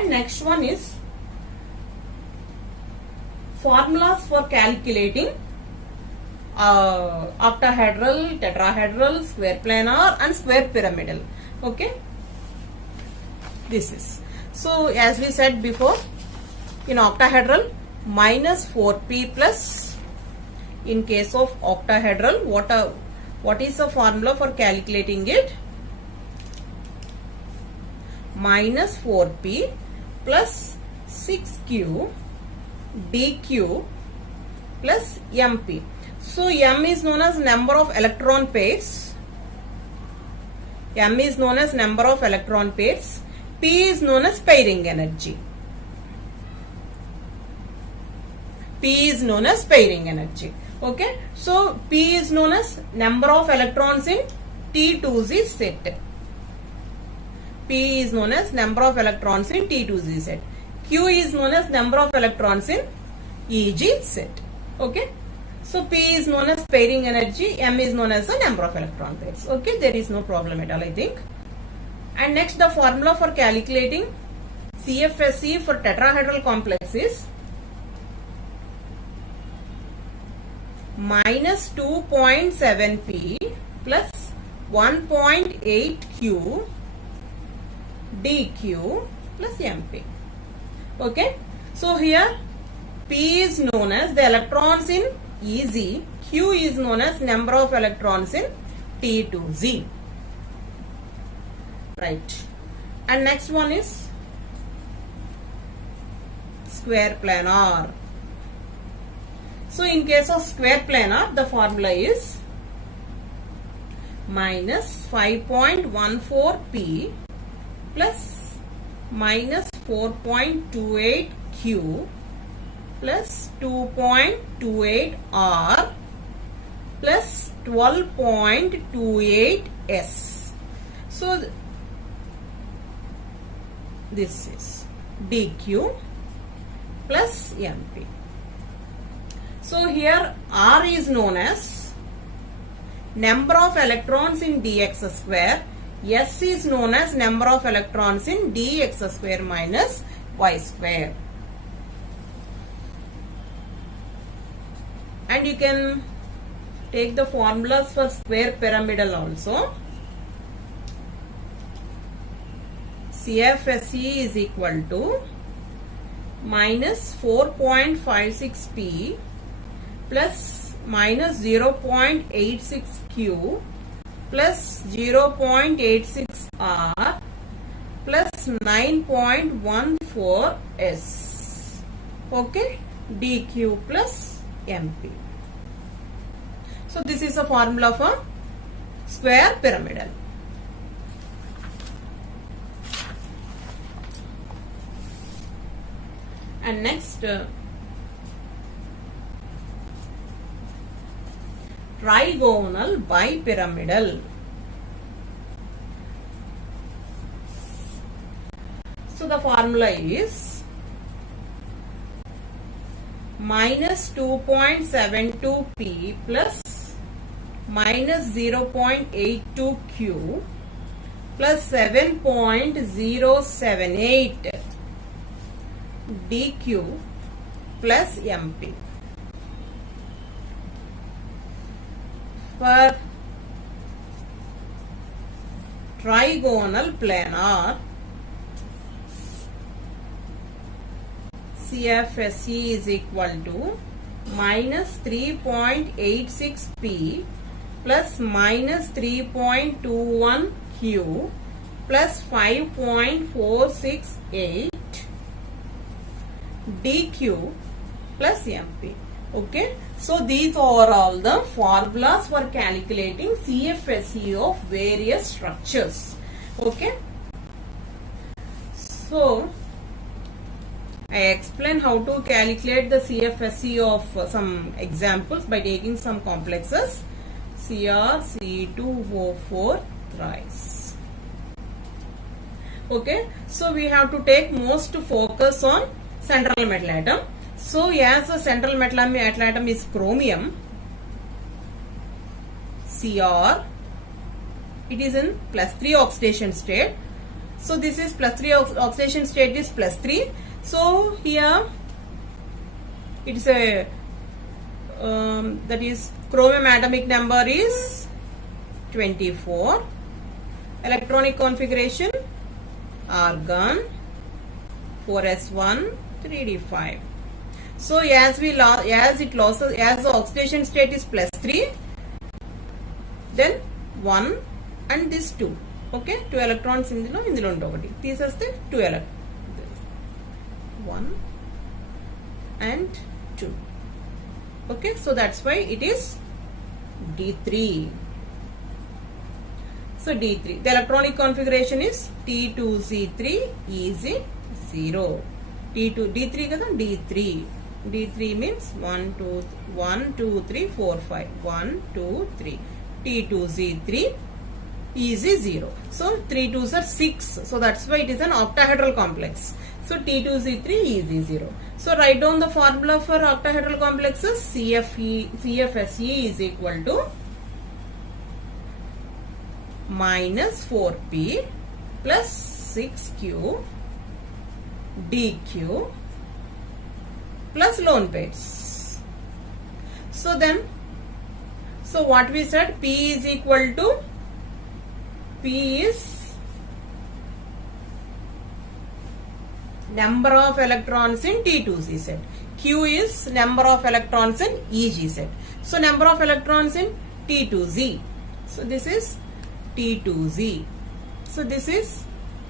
And next one is formulas for calculating octahedral, tetrahedral, square planar and square pyramidal. Okay, this is. So as we said before, in octahedral minus 4p plus, in case of octahedral, what is the formula for calculating it? Minus 4p plus 6q dq plus mp. So m is known as number of electron pairs. M is known as number of electron pairs. P is known as pairing energy. P is known as pairing energy. Okay. So P is known as number of electrons in T2Z set. P is known as number of electrons in T2Z set. Q is known as number of electrons in EG set. Okay. So P is known as pairing energy, M is known as the number of electron pairs. Okay, there is no problem at all, I think. And next, the formula for calculating Cfse for tetrahedral complexes is minus 2.7p plus 1.8q dq plus mp. Okay, so here P is known as the electrons in EZ, Q is known as number of electrons in T2Z. Right. And next one is square planar. So in case of square planar, the formula is minus 5.14p plus minus 4.28q plus 2.28r plus 12.28s. So this is dq plus mp. So here r is known as number of electrons in dx square. S is known as number of electrons in dx square minus y square. And you can take the formulas for square pyramidal also. Cfse is equal to minus 4.56p plus minus 0.86q plus 0.86r plus 9.14s. Okay, dq plus mp. So this is a formula for square pyramidal. And next, trigonal bipyramidal. So the formula is minus 2.72p plus minus 0.82q plus 7.078 dq plus mp. For trigonal planar, Cfse is equal to minus 3.86p plus minus 3.21q plus 5.468 dq plus mp. Okay, so these are all the formulas for calculating Cfse of various structures. Okay, so I explain how to calculate the Cfse of some examples by taking some complexes Cr, C2O4 thrice. Okay, so we have to take most focus on central metal atom. So as the central metal atom is chromium, Cr, it is in +3 oxidation state. So this is plus 3, oxidation state is plus 3. So here it is a that is chromium atomic number is 24. Electronic configuration argon 4s1 3d5. So as the oxidation state is plus 3, then 1 and this 2. Okay, 2 electrons ఇందులో ఉంటే ఒకటి తీసేస్తే 2 electrons 1 and 2. Okay, so that's why it is D3. So D3, the electronic configuration is T2Z3 is 0. D3 kada D3. D3 means 1 2 3 4 5 1 2 3. T2Z3 is 0. So 3 2s are 6. So that's why it is an octahedral complex. So T2Z3 is 0. So write down the formula for octahedral complexes. Cfse is equal to minus 4p plus 6q dq plus lone pairs. So then, so what we said, p is equal to, p is number of electrons in T2Z set. Q is number of electrons in EG set. So number of electrons in T2Z. So this is T2Z. So this is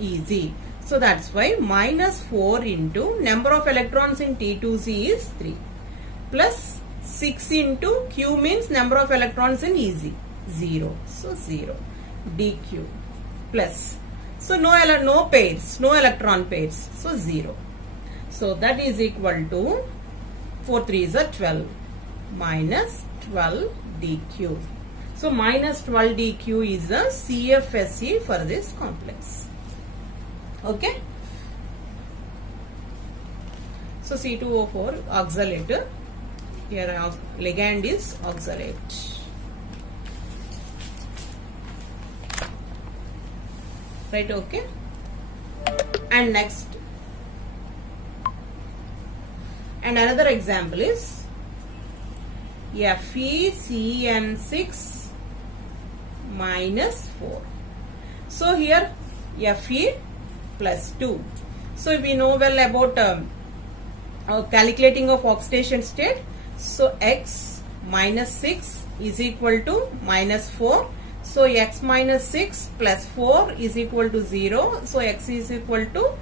EG. So that's why minus 4 into number of electrons in T2Z is 3 plus 6 into Q means number of electrons in EG 0. So 0 dq plus, so no pairs, no electron pairs, so 0. So that is equal to 4 3s are 12 minus 12 dq. So minus 12 dq is the Cfse for this complex. Okay. So C2O4 oxalate. Here ligand is oxalate. Right, okay. And next, and another example is FeCN6 minus 4. So here Fe plus 2. So we know well about calculating of oxidation state. So X minus 6 is equal to minus 4. So X minus 6 plus 4 is equal to 0. So X is equal to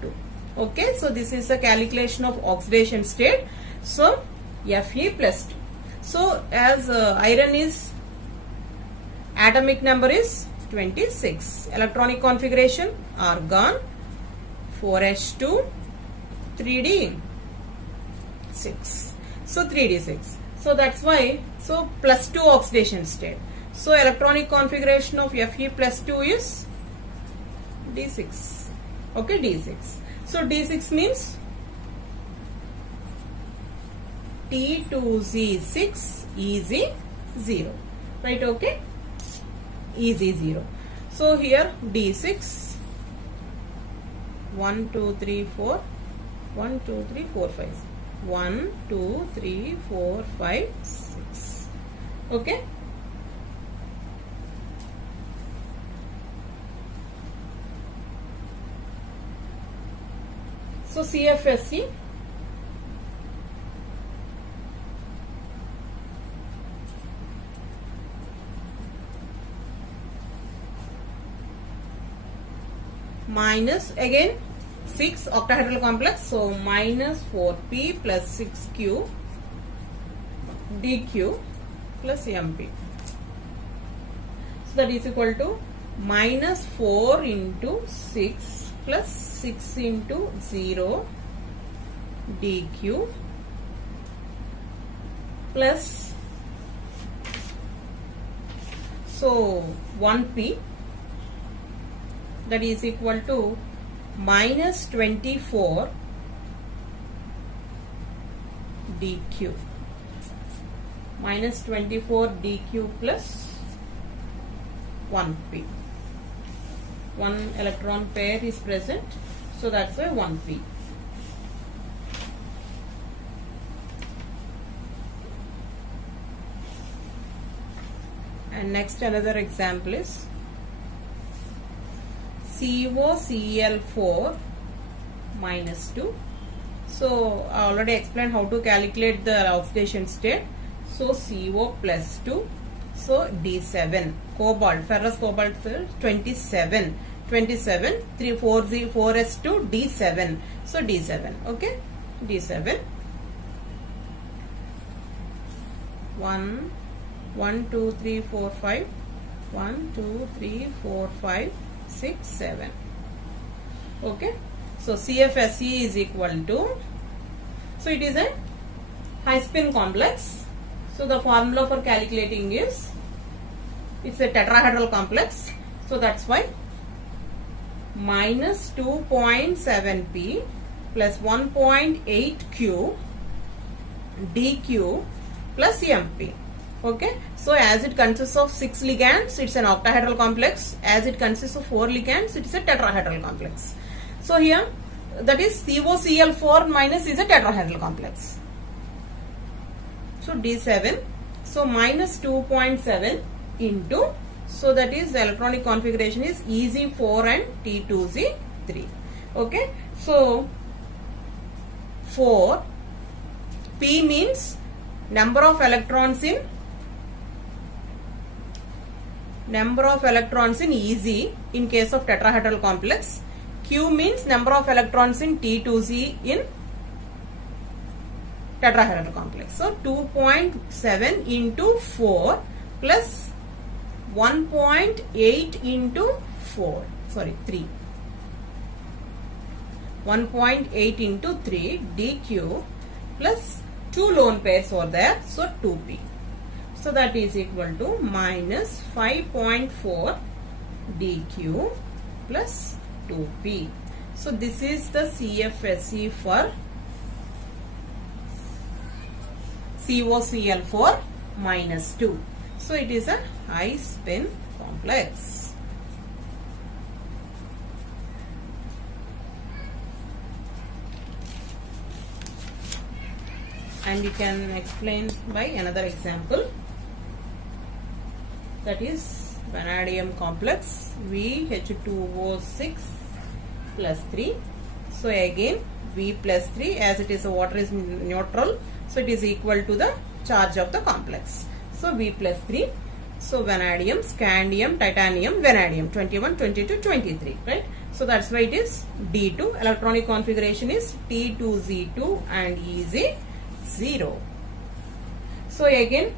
2. Okay, so this is a calculation of oxidation state. So Fe plus 2. So as iron is, atomic number is 26. Electronic configuration argon 4s2 3d6. So 3d6. So that's why, so plus 2 oxidation state. So electronic configuration of Fe plus 2 is d6. Okay, d6. So d6 means T2Z6 is 0. Right, okay? Is 0. So here d6 1 2 3 4 1 2 3 4 5 1 2 3 4 5 6. Okay. So Cfse minus again 6 octahedral complex, so minus 4p plus 6q dq plus mp. So that is equal to minus 4 into 6 plus 6 into 0 dq plus, so 1p, that is equal to minus 24 dq, minus 24 dq plus 1p. one electron pair is present, so that's why 1p. And next another example is COCl4 minus 2. So I already explained how to calculate the oxidation state. So CO plus 2. So D7. Cobalt, ferrous cobalt 27. 27, 3, 4, 4s2, D7. So D7. Okay. D7. 1, 2, 3, 4, 5. 1, 2, 3, 4, 5, 6, 7. Okay. So Cfse is equal to, so it is a high spin complex. So the formula for calculating is, it's a tetrahedral complex. So that's why minus 2.7p plus 1.8q dq plus mp. Okay. So as it consists of 6 ligands, it's an octahedral complex. As it consists of 4 ligands, it is a tetrahedral complex. So here, that is COCl4 minus is a tetrahedral complex. So D7, so minus 2.7 into, so that is the electronic configuration is EZ4 and T2Z3. Okay. So 4, P means number of electrons in EZ in case of tetrahedral complex. Q means number of electrons in T2Z in tetrahedral complex. So 2.7 into 4 plus 1.8 into 4. Sorry, 3. 1.8 into 3 dq plus 2 lone pairs over there. So 2p. So that is equal to minus 5.4 dq plus 2p. So this is the Cfse for COCl4 minus 2. So it is a high spin complex. And you can explain by another example, that is vanadium complex VH2O6 plus 3. So again V plus 3, as it is a water is neutral, so it is equal to the charge of the complex. So V plus 3. So vanadium, scandium, titanium, vanadium 21, 22, 23, right? So that's why it is D2. Electronic configuration is T2Z2 and EZ0. So again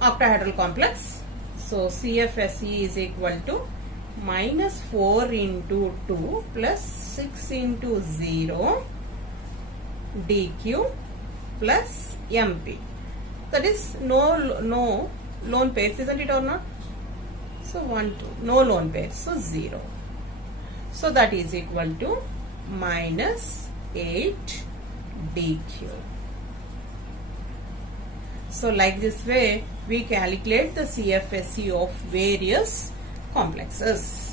octahedral complex. So Cfse is equal to minus 4 into 2 plus 6 into 0 dq plus mp. That is no lone pairs, isn't it or not? So 1, 2, no lone pairs, so 0. So that is equal to minus 8 dq. So like this way we calculate the Cfse of various complexes.